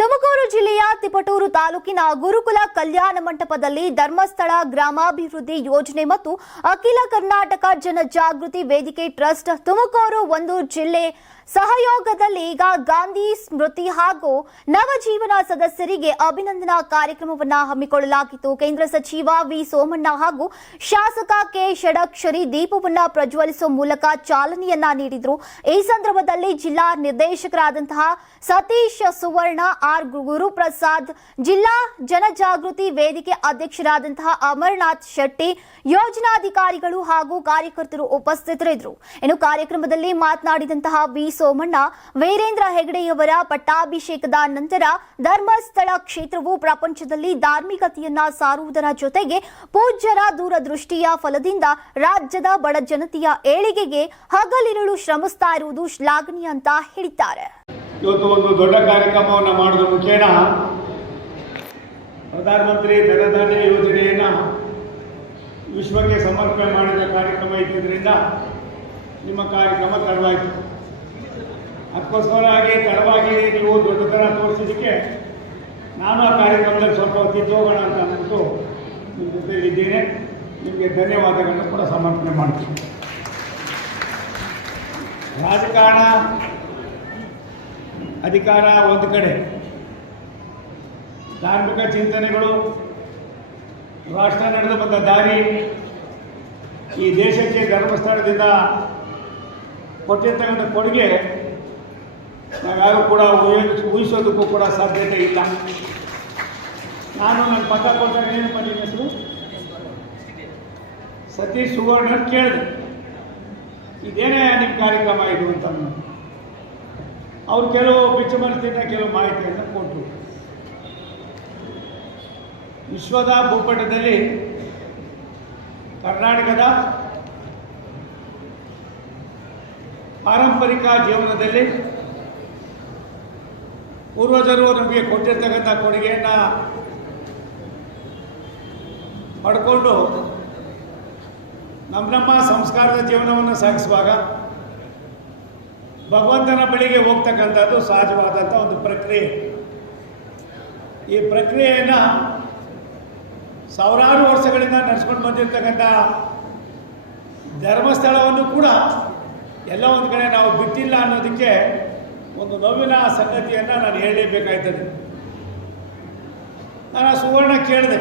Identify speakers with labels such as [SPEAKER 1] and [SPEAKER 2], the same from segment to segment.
[SPEAKER 1] ತುಮಕೂರು ಜಿಲ್ಲೆಯ ತಿಪಟೂರು ತಾಲೂಕಿನ ಗುರುಕುಲ ಕಲ್ಯಾಣ ಮಂಟಪದಲ್ಲಿ ಧರ್ಮಸ್ಥಳ ಗ್ರಾಮಾಭಿವೃದ್ಧಿ ಯೋಜನೆ ಮತ್ತು ಅಖಿಲ ಕರ್ನಾಟಕ ಜನಜಾಗೃತಿ ವೇದಿಕೆ ಟ್ರಸ್ಟ್ ತುಮಕೂರು ಒಂದು ಜಿಲ್ಲೆ ಸಹಯೋಗದಲ್ಲಿ ಈಗ ಗಾಂಧಿ ಸ್ಮೃತಿ ಹಾಗೂ ನವಜೀವನ ಸದಸ್ಯರಿಗೆ ಅಭಿನಂದನಾ ಕಾರ್ಯಕ್ರಮವನ್ನು ಹಮ್ಮಿಕೊಳ್ಳಲಾಗಿತ್ತು. ಕೇಂದ್ರ ಸಚಿವ ವಿ ಸೋಮಣ್ಣ ಹಾಗೂ ಶಾಸಕ ಕೆ ಷಡಕ್ಷರಿ ದೀಪವನ್ನು ಪ್ರಜ್ವಲಿಸುವ ಮೂಲಕ ಚಾಲನೆಯನ್ನ ನೀಡಿದರು. ಈ ಸಂದರ್ಭದಲ್ಲಿ ಜಿಲ್ಲಾ ನಿರ್ದೇಶಕರಾದಂತಹ ಸತೀಶ್ ಸುವರ್ಣ ಆರ್ ಗುರುಪ್ರಸಾದ್ ಜಿಲ್ಲಾ ಜನಜಾಗೃತಿ ವೇದಿಕೆ ಅಧ್ಯಕ್ಷರಾದಂತಹ ಅಮರನಾಥ್ ಶೆಟ್ಟಿ, ಯೋಜನಾಧಿಕಾರಿಗಳು ಹಾಗೂ ಕಾರ್ಯಕರ್ತರು ಉಪಸ್ಥಿತರಿದ್ದರು. ಇನ್ನು ಕಾರ್ಯಕ್ರಮದಲ್ಲಿ ಮಾತನಾಡಿದಂತಹ ವಿ ಸೋಮಣ್ಣ, ವೀರೇಂದ್ರ ಹೆಗಡೆಯವರ ಪಟ್ಟಾಭಿಷೇಕದ ನಂತರ ಧರ್ಮಸ್ಥಳ ಕ್ಷೇತ್ರವು ಪ್ರಪಂಚದಲ್ಲಿ ಧಾರ್ಮಿಕತೆಯನ್ನ ಸಾರುವುದರ ಜೊತೆಗೆ ಪೂಜ್ಯರ ದೂರದೃಷ್ಟಿಯ ಫಲದಿಂದ ರಾಜ್ಯದ ಬಡ ಜನತೆಯ ಏಳಿಗೆಗೆ ಹಗಲಿರುಳು ಶ್ರಮಿಸ್ತಾ ಇರುವುದು ಶ್ಲಾಘನೀಯ ಅಂತ ಹೇಳಿದ್ದಾರೆ.
[SPEAKER 2] ಇವತ್ತು ಒಂದು ದೊಡ್ಡ ಕಾರ್ಯಕ್ರಮವನ್ನು ಮಾಡೋದ್ರ ಮುಖೇನ ಪ್ರಧಾನಮಂತ್ರಿ ಧನಧಾನ್ಯ ಯೋಜನೆಯನ್ನು ವಿಶ್ವಕ್ಕೆ ಸಮರ್ಪಣೆ ಮಾಡಿದ ಕಾರ್ಯಕ್ರಮ ಇದ್ದಿದ್ದರಿಂದ ನಿಮ್ಮ ಕಾರ್ಯಕ್ರಮ ತಡವಾಯಿತು. ಅದಕ್ಕೋಸ್ಕರವಾಗಿ ತಡವಾಗಿ ನೀವು ದೊಡ್ಡತನ ತೋರಿಸಿದ್ದಕ್ಕೆ ನಾನು ಆ ಕಾರ್ಯಕ್ರಮದಲ್ಲಿ ಸ್ವಲ್ಪ ಹೊತ್ತಿದ್ದು ಹೋಗೋಣ ಅಂತ ಅಂದ್ಬಿಟ್ಟು ನಿಮ್ಮ ಜೊತೆಯಲ್ಲಿದ್ದೇನೆ ನಿಮಗೆ ಧನ್ಯವಾದಗಳನ್ನು ಕೂಡ ಸಮರ್ಪಣೆ ಮಾಡ್ತೀನಿ. ರಾಜಕಾರಣ ಅಧಿಕಾರ ಒಂದು ಕಡೆ. ಧಾರ್ಮಿಕ ಚಿಂತನೆಗಳು, ರಾಷ್ಟ್ರ ನಡೆದು ಬಂದ ದಾರಿ, ಈ ದೇಶಕ್ಕೆ ಧರ್ಮಸ್ಥಳದಿಂದ ಕೊಟ್ಟಿರ್ತಕ್ಕಂಥ ಕೊಡುಗೆ ನಾವ್ಯಾರು ಕೂಡ ಊಹಿಸ್ ಊಹಿಸೋದಕ್ಕೂ ಕೂಡ ಸಾಧ್ಯತೆ ಇಲ್ಲ. ನಾನು ನನ್ನ ಪಕ್ಕ ಕೊಟ್ಟಾಗ ಏನು ಮಾಡಿ ಹೆಸರು? ಸತೀಶ್ ಸುವರ್ಣ ಕೇಳಿದೆ. ಇದೇನೇ ನಿಮ್ಮ ಕಾರ್ಯಕ್ರಮ ಇದು ಅಂತ. ಅವ್ರು ಕೆಲವು ಬಿಚ್ಚು ಮನಸ್ಸಿನ ಕೆಲವು ಮಾಹಿತಿಯನ್ನು ಕೊಟ್ಟರು ವಿಶ್ವದ ಭೂಪಟದಲ್ಲಿ ಕರ್ನಾಟಕದ ಪಾರಂಪರಿಕ ಜೀವನದಲ್ಲಿ ಪೂರ್ವಜರು ನಮಗೆ ಕೊಟ್ಟಿರ್ತಕ್ಕಂಥ ಕೊಡುಗೆಯನ್ನು ಪಡ್ಕೊಂಡು ನಮ್ಮ ನಮ್ಮ ಸಂಸ್ಕಾರದ ಜೀವನವನ್ನು ಸಾಗಿಸುವಾಗ ಭಗವಂತನ ಬಳಿಗೆ ಹೋಗ್ತಕ್ಕಂಥದ್ದು ಸಹಜವಾದಂಥ ಒಂದು ಪ್ರಕ್ರಿಯೆ. ಈ ಪ್ರಕ್ರಿಯೆಯನ್ನು ಸಾವಿರಾರು ವರ್ಷಗಳಿಂದ ನಡೆಸ್ಕೊಂಡು ಬಂದಿರತಕ್ಕಂಥ ಧರ್ಮಸ್ಥಳವನ್ನು ಕೂಡ ಎಲ್ಲ ಒಂದು ಕಡೆ ನಾವು ಬಿಟ್ಟಿಲ್ಲ ಅನ್ನೋದಕ್ಕೆ ಒಂದು ನೋವಿನ ಸಂಗತಿಯನ್ನು ನಾನು ಹೇಳಲೇಬೇಕಾಯ್ತದೆ. ನಾನು ಆ ಸುವರ್ಣ ಕೇಳಿದೆ.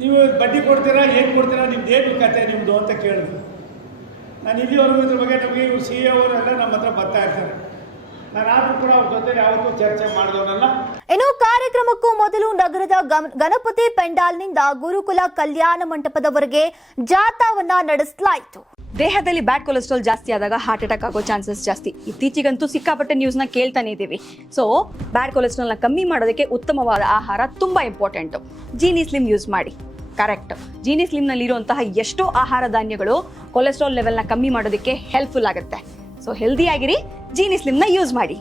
[SPEAKER 2] ನೀವು ಬಡ್ಡಿ ಕೊಡ್ತೀರಾ, ಏನು ಕೊಡ್ತೀರಾ ನಿಮ್ದು ಏನು ಕತೆ ನಿಮ್ಮದು ಅಂತ ಕೇಳಿದೆ. ನಾನು ಇಲ್ಲಿವರೆಗೂ ಇದ್ರ ಬಗ್ಗೆ ನಮಗೆ ಇವರು ಸಿ ಎ ಅವರೆಲ್ಲ ನಮ್ಮ ಹತ್ರ ಬರ್ತಾ ಇರ್ತಾರೆ ನಾನು ಆದರೂ ಕೂಡ ಅವ್ರ ಜೊತೆ ಯಾವತ್ತೂ ಚರ್ಚೆ ಮಾಡಿದವನಲ್ಲ
[SPEAKER 1] ಇನ್ನು ಕಾರ್ಯಕ್ರಮಕ್ಕೂ ಮೊದಲು ನಗರದ ಗಣಪತಿ ಪೆಂಡಾಲ್ನಿಂದ ಗುರುಕುಲ ಕಲ್ಯಾಣ ಮಂಟಪದವರೆಗೆ ಜಾಥಾವನ್ನ ನಡೆಸಲಾಯಿತು.
[SPEAKER 3] ದೇಹದಲ್ಲಿ ಬ್ಯಾಡ್ ಕೊಲೆಸ್ಟ್ರಾಲ್ ಜಾಸ್ತಿ ಆದಾಗ ಹಾರ್ಟ್ ಅಟ್ಯಾಕ್ ಆಗೋ ಚಾನ್ಸಸ್ ಜಾಸ್ತಿ. ಇತ್ತೀಚೆಗಂತೂ ಸಿಕ್ಕಾಪಟ್ಟೆ ನ್ಯೂಸ್ನ ಕೇಳ್ತಾನೆ ಇದ್ದೀವಿ. ಸೊ ಬ್ಯಾಡ್ ಕೊಲೆಸ್ಟ್ರಾಲ್ನ ಕಮ್ಮಿ ಮಾಡೋದಕ್ಕೆ ಉತ್ತಮವಾದ ಆಹಾರ ತುಂಬ ಇಂಪಾರ್ಟೆಂಟು ಜೀನಿ ಸ್ಲಿಮ್ ಯೂಸ್ ಮಾಡಿ. ಕರೆಕ್ಟ್ ಜೀನಿ ಸ್ಲಿಮ್ನಲ್ಲಿರುವಂತಹ ಎಷ್ಟೋ ಆಹಾರ ಧಾನ್ಯಗಳು ಕೊಲೆಸ್ಟ್ರಾಲ್ ಲೆವೆಲ್ನ ಕಮ್ಮಿ ಮಾಡೋದಕ್ಕೆ ಹೆಲ್ಪ್ಫುಲ್ ಆಗುತ್ತೆ. ಸೊ ಹೆಲ್ದಿ ಆಗಿರಿ ಜೀನಿ ಸ್ಲಿಮ್ನ ಯೂಸ್ ಮಾಡಿ.